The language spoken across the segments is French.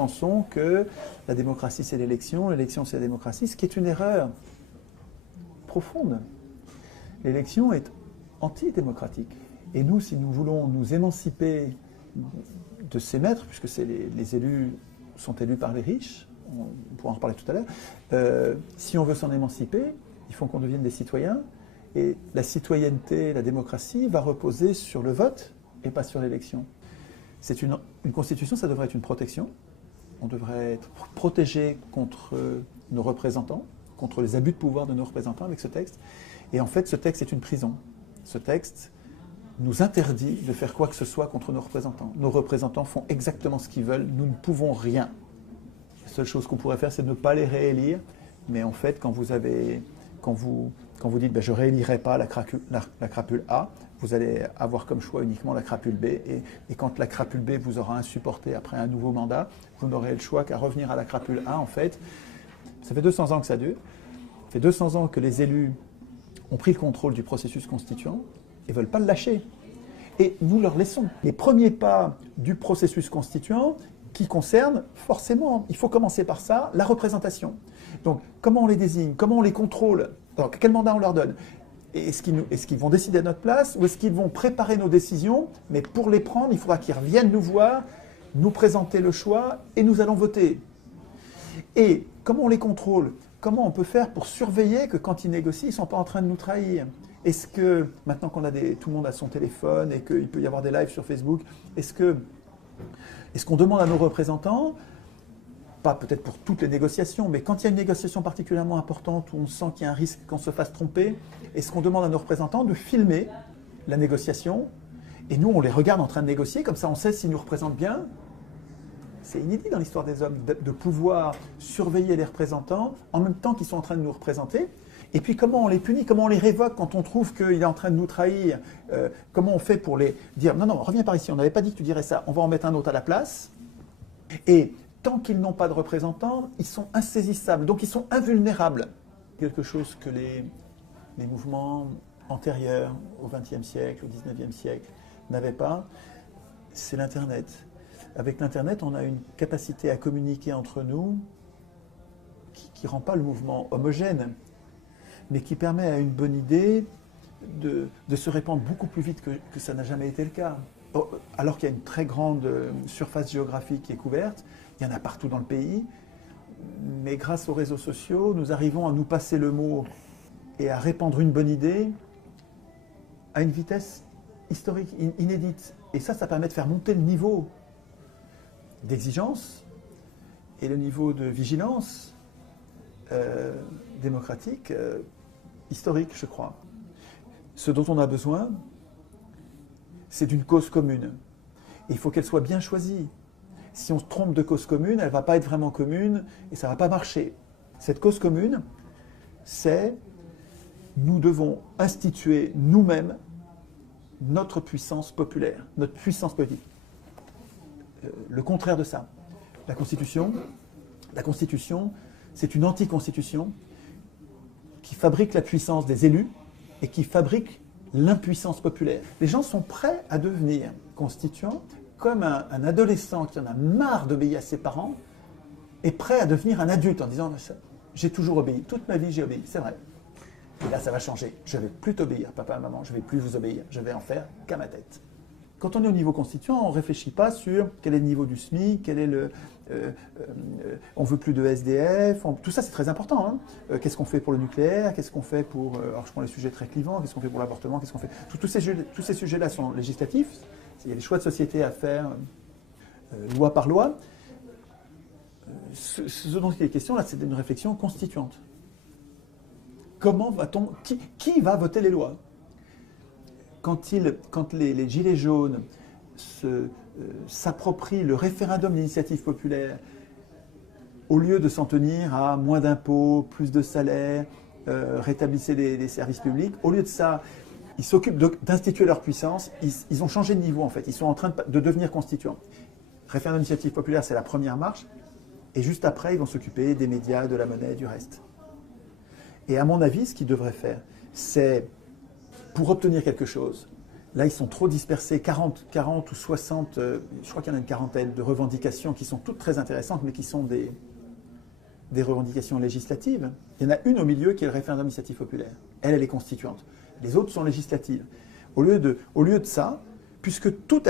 pensons que la démocratie c'est l'élection c'est la démocratie, ce qui est une erreur profonde. L'élection est antidémocratique. Et nous, si nous voulons nous émanciper de ces maîtres, puisque les élus sont élus par les riches, on pourra en reparler tout à l'heure, si on veut s'en émanciper, il faut qu'on devienne des citoyens, et la citoyenneté, la démocratie va reposer sur le vote et pas sur l'élection. C'est une constitution, ça devrait être une protection. On devrait être protégé contre nos représentants, contre les abus de pouvoir de nos représentants avec ce texte. Et en fait, ce texte est une prison. Ce texte nous interdit de faire quoi que ce soit contre nos représentants. Nos représentants font exactement ce qu'ils veulent, nous ne pouvons rien. La seule chose qu'on pourrait faire, c'est de ne pas les réélire. Mais en fait, quand vous dites ben, « je ne réélirai pas la crapule A », vous allez avoir comme choix uniquement la crapule B. Et quand la crapule B vous aura insupporté après un nouveau mandat, vous n'aurez le choix qu'à revenir à la crapule A. En fait, ça fait 200 ans que ça dure. Ça fait 200 ans que les élus ont pris le contrôle du processus constituant et ne veulent pas le lâcher. Et nous leur laissons les premiers pas du processus constituant qui concernent forcément, il faut commencer par ça, la représentation. Donc, comment on les désigne, comment on les contrôle, alors, quel mandat on leur donne. Est-ce qu'ils vont décider à notre place ou est-ce qu'ils vont préparer nos décisions? Mais pour les prendre, il faudra qu'ils reviennent nous voir, nous présenter le choix et nous allons voter. Et comment on les contrôle? Comment on peut faire pour surveiller que quand ils négocient, ils ne sont pas en train de nous trahir? Est-ce que, maintenant qu'on a tout le monde a son téléphone et qu'il peut y avoir des lives sur Facebook, est-ce qu'on demande à nos représentants, pas peut-être pour toutes les négociations, mais quand il y a une négociation particulièrement importante où on sent qu'il y a un risque qu'on se fasse tromper, est-ce qu'on demande à nos représentants de filmer la négociation et nous, on les regarde en train de négocier, comme ça on sait s'ils nous représentent bien? C'est inédit dans l'histoire des hommes de pouvoir surveiller les représentants en même temps qu'ils sont en train de nous représenter. Et puis comment on les punit, comment on les révoque quand on trouve qu'il est en train de nous trahir, comment on fait pour les dire « Non, non, reviens par ici, on n'avait pas dit que tu dirais ça, on va en mettre un autre à la place ». Et tant qu'ils n'ont pas de représentants, ils sont insaisissables, donc ils sont invulnérables. Quelque chose que les mouvements antérieurs au XXe siècle, au XIXe siècle n'avaient pas, c'est l'Internet. Avec l'Internet, on a une capacité à communiquer entre nous qui ne rend pas le mouvement homogène, mais qui permet à une bonne idée de se répandre beaucoup plus vite que ça n'a jamais été le cas. Alors qu'il y a une très grande surface géographique qui est couverte, il y en a partout dans le pays, mais grâce aux réseaux sociaux, nous arrivons à nous passer le mot et à répandre une bonne idée à une vitesse historique, inédite. Et ça permet de faire monter le niveau d'exigence et le niveau de vigilance démocratique, historique, je crois. Ce dont on a besoin, c'est d'une cause commune. Et il faut qu'elle soit bien choisie. Si on se trompe de cause commune, elle ne va pas être vraiment commune et ça ne va pas marcher. Cette cause commune, c'est nous devons instituer nous-mêmes notre puissance populaire, notre puissance politique. Le contraire de ça. La Constitution, c'est une anti-constitution qui fabrique la puissance des élus et qui fabrique l'impuissance populaire. Les gens sont prêts à devenir constituants comme un adolescent qui en a marre d'obéir à ses parents est prêt à devenir un adulte en disant « j'ai toujours obéi, toute ma vie j'ai obéi, c'est vrai. Et là ça va changer, je ne vais plus t'obéir, papa et maman, je ne vais plus vous obéir, je vais en faire qu'à ma tête. » Quand on est au niveau constituant, on ne réfléchit pas sur quel est le niveau du SMIC, quel est on veut plus de SDF, tout ça c'est très important. Hein. Qu'est-ce qu'on fait pour le nucléaire, qu'est-ce qu'on fait pour, alors je prends les sujets très clivants, qu'est-ce qu'on fait pour l'avortement, qu'est-ce qu'on fait, tous ces sujets-là sont législatifs, il y a des choix de société à faire loi par loi. Ce dont il est question là, c'est une réflexion constituante. Comment va-t-on, qui va voter les lois? Quand les gilets jaunes s'approprient le référendum d'initiative populaire, au lieu de s'en tenir à moins d'impôts, plus de salaires, rétablissez les services publics, au lieu de ça, ils s'occupent d'instituer leur puissance, ils ont changé de niveau en fait, ils sont en train de devenir constituants. Référendum d'initiative populaire, c'est la première marche, et juste après, ils vont s'occuper des médias, de la monnaie, du reste. Et à mon avis, ce qu'ils devraient faire, c'est, pour obtenir quelque chose, Là, ils sont trop dispersés, 40 ou 60, je crois qu'il y en a une quarantaine de revendications qui sont toutes très intéressantes, mais qui sont des revendications législatives. Il y en a une au milieu qui est le référendum d'initiative populaire. Elle est constituante. Les autres sont législatives. Au lieu de ça, puisque toutes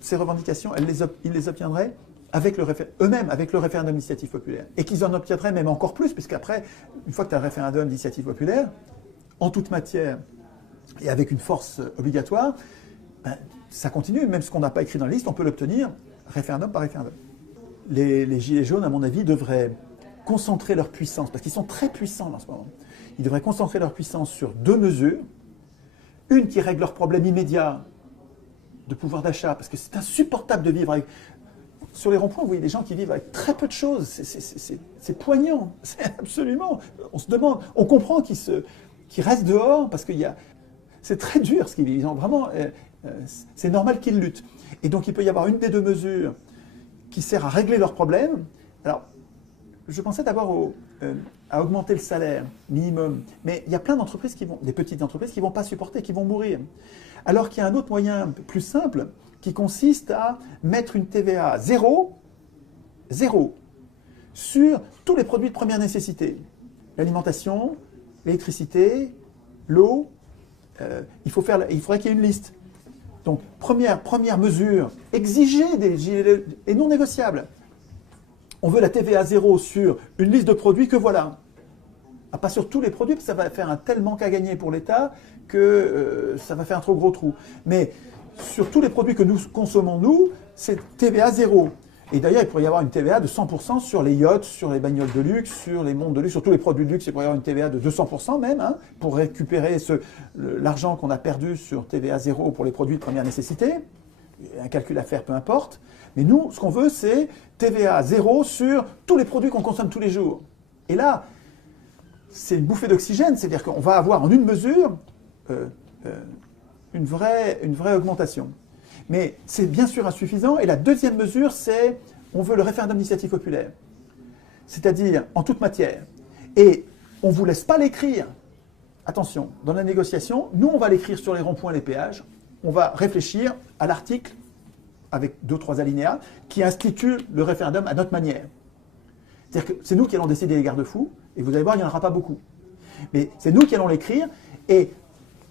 ces revendications, ils les obtiendraient eux-mêmes avec le référendum d'initiative populaire. Et qu'ils en obtiendraient même encore plus, puisqu'après, une fois que tu as le référendum d'initiative populaire, en toute matière et avec une force obligatoire, ben, ça continue. Même ce qu'on n'a pas écrit dans la liste, on peut l'obtenir référendum par référendum. Les Gilets jaunes, à mon avis, devraient concentrer leur puissance, parce qu'ils sont très puissants en ce moment. Ils devraient concentrer leur puissance sur deux mesures. Une qui règle leur problème immédiat de pouvoir d'achat, parce que c'est insupportable de vivre avec... Sur les ronds-points, vous voyez des gens qui vivent avec très peu de choses. C'est poignant. C'est absolument... On se demande... On comprend qu'ils restent dehors, parce qu'il y a... C'est très dur ce qu'ils vivent. Vraiment, c'est normal qu'ils luttent. Et donc, il peut y avoir une des deux mesures qui sert à régler leurs problèmes. Alors, je pensais d'abord à augmenter le salaire minimum. Mais il y a plein d'entreprises des petites entreprises qui ne vont pas supporter, qui vont mourir. Alors qu'il y a un autre moyen plus simple qui consiste à mettre une TVA zéro, sur tous les produits de première nécessité. L'alimentation, l'électricité, l'eau. Il faudrait qu'il y ait une liste. Donc, première mesure, exiger des gilets et non négociable. On veut la TVA zéro sur une liste de produits que voilà. Pas sur tous les produits, parce que ça va faire un tel manque à gagner pour l'État que ça va faire un trop gros trou. Mais sur tous les produits que nous consommons, nous, c'est TVA zéro. Et d'ailleurs, il pourrait y avoir une TVA de 100% sur les yachts, sur les bagnoles de luxe, sur les montres de luxe, sur tous les produits de luxe. Il pourrait y avoir une TVA de 200% même, hein, pour récupérer l'argent qu'on a perdu sur TVA zéro pour les produits de première nécessité. Un calcul à faire, peu importe. Mais nous, ce qu'on veut, c'est TVA zéro sur tous les produits qu'on consomme tous les jours. Et là, c'est une bouffée d'oxygène, c'est-à-dire qu'on va avoir en une mesure une vraie augmentation. Mais c'est bien sûr insuffisant. Et la deuxième mesure, c'est on veut le référendum d'initiative populaire. C'est-à-dire en toute matière. Et on ne vous laisse pas l'écrire. Attention, dans la négociation, nous, on va l'écrire sur les ronds-points, les péages. On va réfléchir à l'article, avec 2-3 alinéas, qui institue le référendum à notre manière. C'est-à-dire que c'est nous qui allons décider les garde-fous, et vous allez voir, il n'y en aura pas beaucoup. Mais c'est nous qui allons l'écrire, et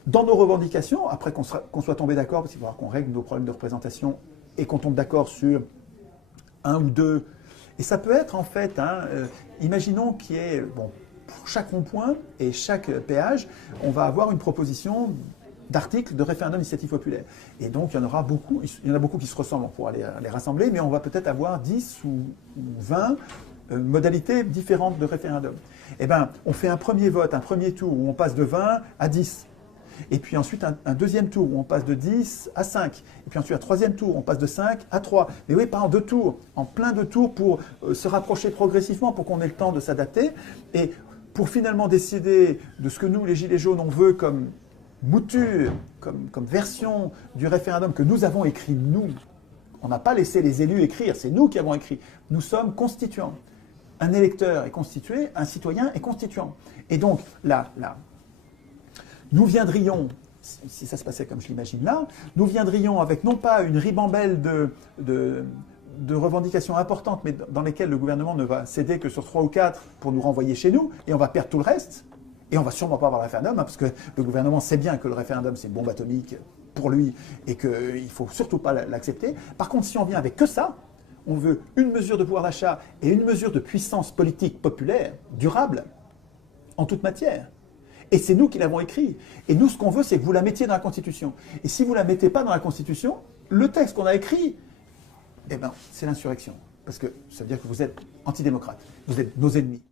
dans nos revendications, après qu'on soit tombé d'accord, parce qu'il va falloir qu'on règle nos problèmes de représentation, et qu'on tombe d'accord sur un ou deux, et ça peut être en fait, imaginons qu'il y ait, bon, pour chaque rond-point et chaque péage, on va avoir une proposition d'articles de référendum d'initiative populaire. Et donc, il y en a beaucoup qui se ressemblent, on pourra les rassembler, mais on va peut-être avoir 10 ou 20 modalités différentes de référendum. Eh bien, on fait un premier vote, un premier tour où on passe de 20 à 10. Et puis ensuite, un deuxième tour où on passe de 10 à 5. Et puis ensuite, un troisième tour où on passe de 5 à 3. Mais oui, pas en deux tours, en plein de tours pour se rapprocher progressivement, pour qu'on ait le temps de s'adapter. Et pour finalement décider de ce que nous, les Gilets jaunes, on veut comme mouture, comme version du référendum que nous avons écrit, nous. On n'a pas laissé les élus écrire, c'est nous qui avons écrit. Nous sommes constituants. Un électeur est constitué, un citoyen est constituant. Et donc, là, nous viendrions, si ça se passait comme je l'imagine là, nous viendrions avec non pas une ribambelle de revendications importantes, mais dans lesquelles le gouvernement ne va céder que sur 3 ou 4 pour nous renvoyer chez nous, et on va perdre tout le reste. Et on ne va sûrement pas avoir le référendum, parce que le gouvernement sait bien que le référendum, c'est une bombe atomique pour lui, et qu'il ne faut surtout pas l'accepter. Par contre, si on vient avec que ça, on veut une mesure de pouvoir d'achat et une mesure de puissance politique populaire, durable, en toute matière. Et c'est nous qui l'avons écrit. Et nous, ce qu'on veut, c'est que vous la mettiez dans la Constitution. Et si vous ne la mettez pas dans la Constitution, le texte qu'on a écrit, eh ben, c'est l'insurrection. Parce que ça veut dire que vous êtes antidémocrate. Vous êtes nos ennemis.